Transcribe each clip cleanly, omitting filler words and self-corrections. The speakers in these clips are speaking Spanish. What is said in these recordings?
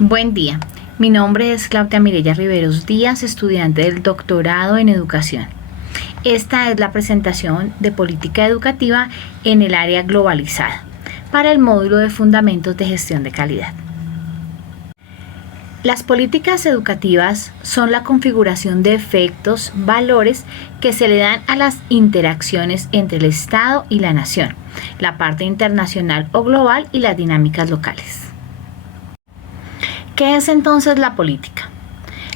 Buen día, mi nombre es Claudia Mireya Riveros Díaz, estudiante del doctorado en educación. Esta es la presentación de política educativa en el área globalizada para el módulo de fundamentos de gestión de calidad. Las políticas educativas son la configuración de efectos, valores que se le dan a las interacciones entre el Estado y la nación, la parte internacional o global y las dinámicas locales. ¿Qué es entonces la política?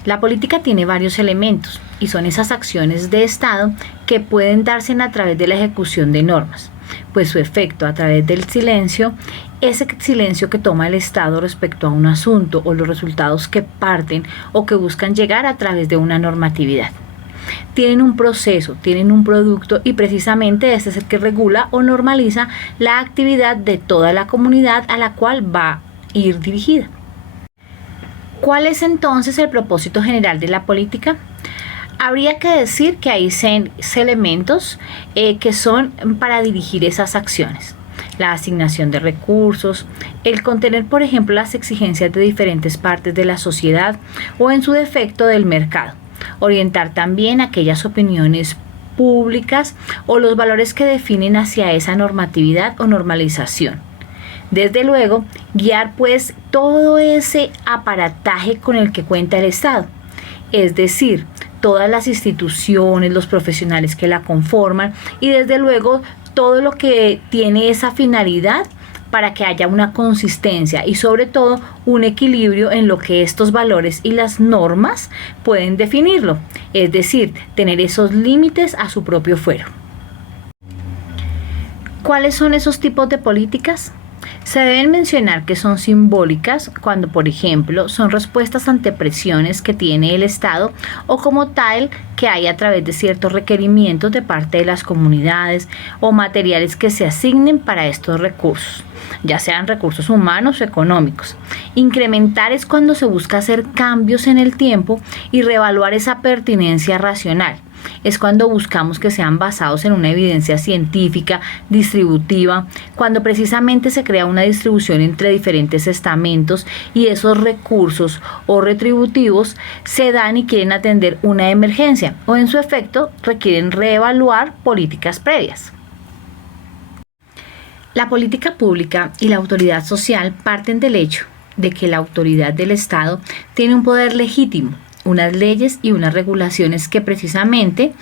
La política tiene varios elementos y son esas acciones de Estado que pueden darse a través de la ejecución de normas, pues su efecto a través del silencio, ese silencio que toma el Estado respecto a un asunto o los resultados que parten o que buscan llegar a través de una normatividad. Tienen un proceso, tienen un producto y precisamente este es el que regula o normaliza la actividad de toda la comunidad a la cual va a ir dirigida. ¿Cuál es entonces el propósito general de la política? Habría que decir que hay 6 elementos que son para dirigir esas acciones. La asignación de recursos, el contener, por ejemplo, las exigencias de diferentes partes de la sociedad o en su defecto del mercado. Orientar también aquellas opiniones públicas o los valores que definen hacia esa normatividad o normalización. Desde luego, guiar pues todo ese aparataje con el que cuenta el Estado, es decir, todas las instituciones, los profesionales que la conforman y desde luego todo lo que tiene esa finalidad para que haya una consistencia y sobre todo un equilibrio en lo que estos valores y las normas pueden definirlo, es decir, tener esos límites a su propio fuero. ¿Cuáles son esos tipos de políticas? Se deben mencionar que son simbólicas cuando, por ejemplo, son respuestas ante presiones que tiene el Estado o como tal que hay a través de ciertos requerimientos de parte de las comunidades o materiales que se asignen para estos recursos, ya sean recursos humanos o económicos. Incrementar es cuando se busca hacer cambios en el tiempo y reevaluar esa pertinencia racional. Es cuando buscamos que sean basados en una evidencia científica, distributiva, cuando precisamente se crea una distribución entre diferentes estamentos y esos recursos o retributivos se dan y quieren atender una emergencia o en su efecto requieren reevaluar políticas previas. La política pública y la autoridad social parten del hecho de que la autoridad del Estado tiene un poder legítimo, unas leyes y unas regulaciones que precisamente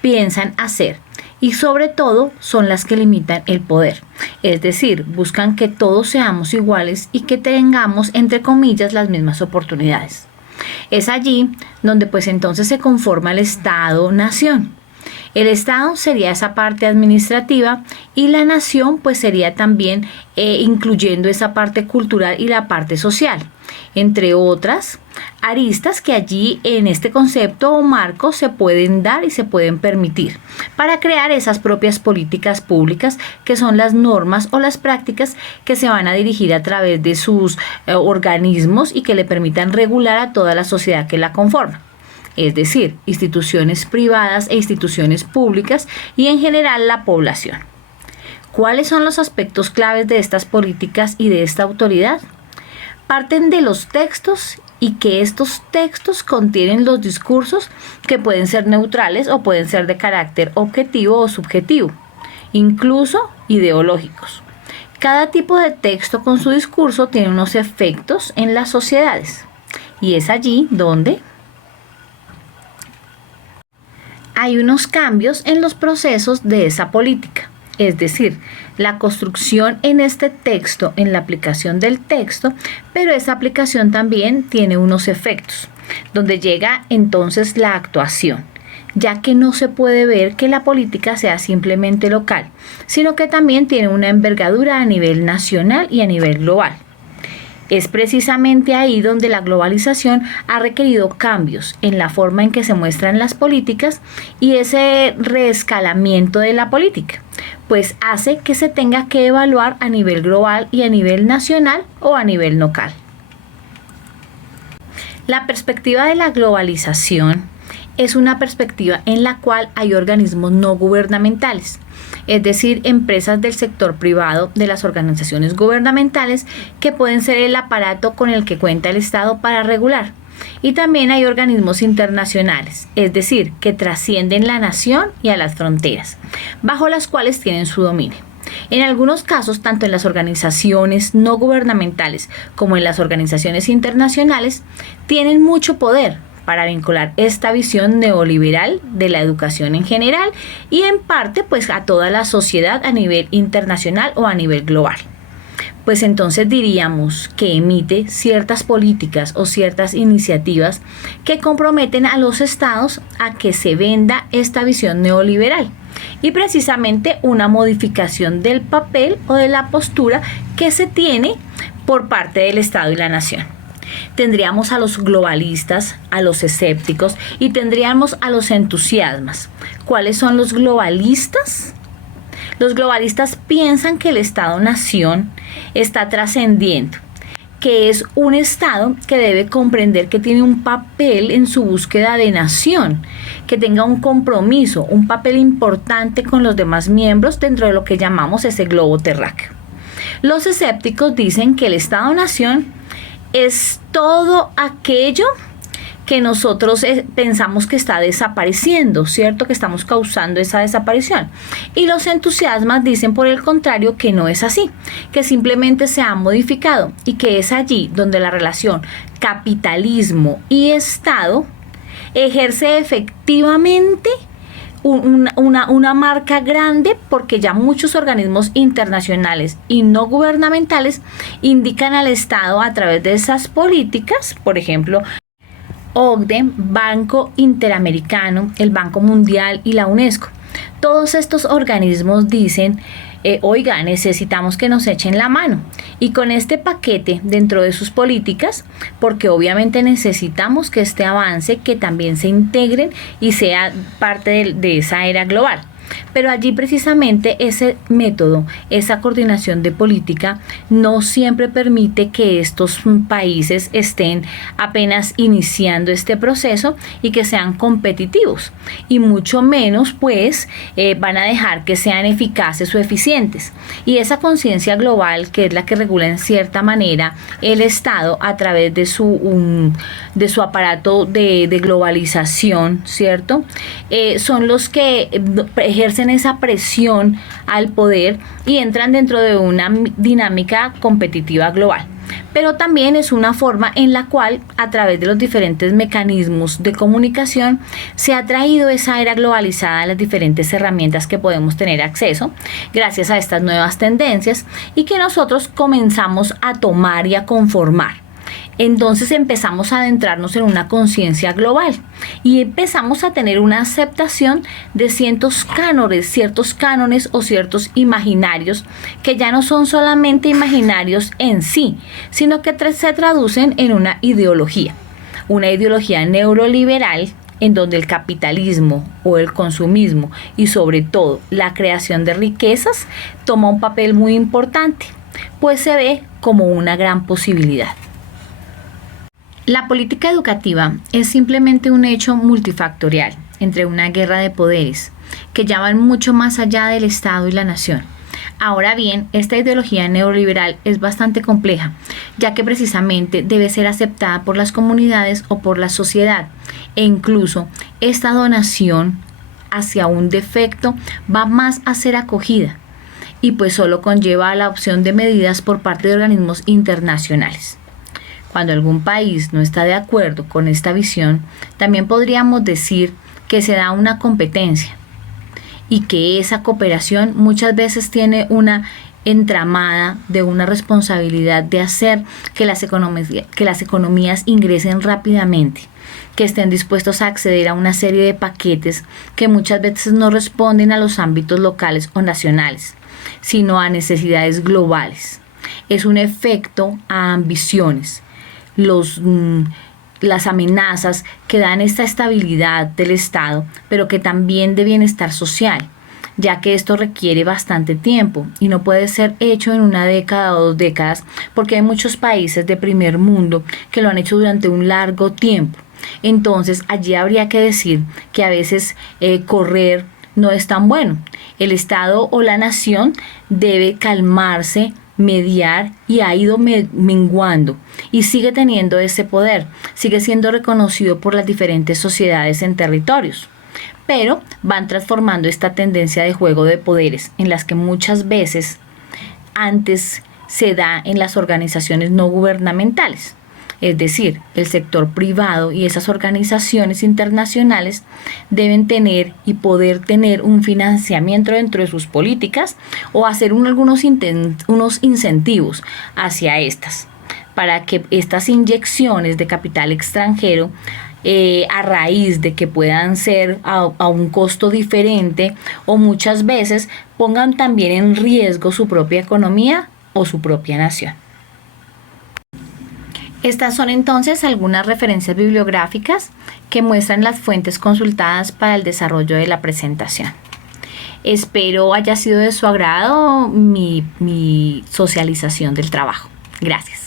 piensan hacer y sobre todo son las que limitan el poder, es decir, buscan que todos seamos iguales y que tengamos entre comillas las mismas oportunidades. Es allí donde pues entonces se conforma el Estado-Nación. El Estado sería esa parte administrativa y la nación pues sería también incluyendo esa parte cultural y la parte social, entre otras aristas que allí en este concepto o marco se pueden dar y se pueden permitir para crear esas propias políticas públicas que son las normas o las prácticas que se van a dirigir a través de sus organismos y que le permitan regular a toda la sociedad que la conforma. Es decir, instituciones privadas e instituciones públicas y en general la población. ¿Cuáles son los aspectos claves de estas políticas y de esta autoridad? Parten de los textos y que estos textos contienen los discursos que pueden ser neutrales o pueden ser de carácter objetivo o subjetivo, incluso ideológicos. Cada tipo de texto con su discurso tiene unos efectos en las sociedades y es allí donde hay unos cambios en los procesos de esa política, es decir, la construcción en este texto, en la aplicación del texto, pero esa aplicación también tiene unos efectos, donde llega entonces la actuación, ya que no se puede ver que la política sea simplemente local, sino que también tiene una envergadura a nivel nacional y a nivel global. Es precisamente ahí donde la globalización ha requerido cambios en la forma en que se muestran las políticas y ese reescalamiento de la política, pues hace que se tenga que evaluar a nivel global y a nivel nacional o a nivel local. La perspectiva de la globalización es una perspectiva en la cual hay organismos no gubernamentales, es decir, empresas del sector privado de las organizaciones gubernamentales que pueden ser el aparato con el que cuenta el Estado para regular. Y también hay organismos internacionales, es decir, que trascienden la nación y a las fronteras, bajo las cuales tienen su dominio. En algunos casos, tanto en las organizaciones no gubernamentales como en las organizaciones internacionales, tienen mucho poder para vincular esta visión neoliberal de la educación en general y en parte pues a toda la sociedad a nivel internacional o a nivel global. Pues entonces diríamos que emite ciertas políticas o ciertas iniciativas que comprometen a los estados a que se venda esta visión neoliberal y precisamente una modificación del papel o de la postura que se tiene por parte del Estado y la nación. Tendríamos a los globalistas, a los escépticos y tendríamos a los entusiasmas. ¿Cuáles son los globalistas? Los globalistas piensan que el Estado-nación está trascendiendo, que es un Estado que debe comprender que tiene un papel en su búsqueda de nación, que tenga un compromiso, un papel importante con los demás miembros dentro de lo que llamamos ese globo terráqueo. Los escépticos dicen que el Estado-nación es todo aquello que nosotros pensamos que está desapareciendo, ¿cierto? Que estamos causando esa desaparición. Y los entusiasmas dicen por el contrario que no es así, que simplemente se ha modificado y que es allí donde la relación capitalismo y Estado ejerce efectivamente una marca grande, porque ya muchos organismos internacionales y no gubernamentales indican al Estado a través de esas políticas, por ejemplo, OCDE, Banco Interamericano, el Banco Mundial y la UNESCO. Todos estos organismos dicen, oiga, necesitamos que nos echen la mano. Y con este paquete dentro de sus políticas, porque obviamente necesitamos que este avance, que también se integren y sea parte de esa era global. Pero allí precisamente ese método, esa coordinación de política no siempre permite que estos países estén apenas iniciando este proceso y que sean competitivos, y mucho menos pues van a dejar que sean eficaces o eficientes. Y esa conciencia global, que es la que regula en cierta manera el Estado a través de su aparato de globalización, ¿cierto? Son los que ejercen esa presión al poder y entran dentro de una dinámica competitiva global. Pero también es una forma en la cual, a través de los diferentes mecanismos de comunicación, se ha traído esa era globalizada a las diferentes herramientas que podemos tener acceso gracias a estas nuevas tendencias y que nosotros comenzamos a tomar y a conformar. Entonces empezamos a adentrarnos en una conciencia global y empezamos a tener una aceptación de ciertos cánones o ciertos imaginarios que ya no son solamente imaginarios en sí, sino que se traducen en una ideología neoliberal, en donde el capitalismo o el consumismo y sobre todo la creación de riquezas toma un papel muy importante, pues se ve como una gran posibilidad. La política educativa es simplemente un hecho multifactorial entre una guerra de poderes que ya van mucho más allá del Estado y la nación. Ahora bien, esta ideología neoliberal es bastante compleja, ya que precisamente debe ser aceptada por las comunidades o por la sociedad, e incluso esta donación hacia un defecto va más a ser acogida y pues solo conlleva la opción de medidas por parte de organismos internacionales. Cuando algún país no está de acuerdo con esta visión, también podríamos decir que se da una competencia y que esa cooperación muchas veces tiene una entramada de una responsabilidad de hacer que las economías ingresen rápidamente, que estén dispuestos a acceder a una serie de paquetes que muchas veces no responden a los ámbitos locales o nacionales, sino a necesidades globales. Es un efecto a ambiciones. Las amenazas que dan esta estabilidad del Estado, pero que también de bienestar social, ya que esto requiere bastante tiempo y no puede ser hecho en una década o 2 décadas, porque hay muchos países de primer mundo que lo han hecho durante un largo tiempo. Entonces allí habría que decir que a veces correr no es tan bueno. El Estado o la nación debe calmarse, mediar, y ha ido menguando y sigue teniendo ese poder, sigue siendo reconocido por las diferentes sociedades en territorios, pero van transformando esta tendencia de juego de poderes en las que muchas veces antes se da en las organizaciones no gubernamentales. Es decir, el sector privado y esas organizaciones internacionales deben tener y poder tener un financiamiento dentro de sus políticas o hacer unos incentivos hacia estas, para que estas inyecciones de capital extranjero, a raíz de que puedan ser a un costo diferente, o muchas veces pongan también en riesgo su propia economía o su propia nación. Estas son entonces algunas referencias bibliográficas que muestran las fuentes consultadas para el desarrollo de la presentación. Espero haya sido de su agrado mi socialización del trabajo. Gracias.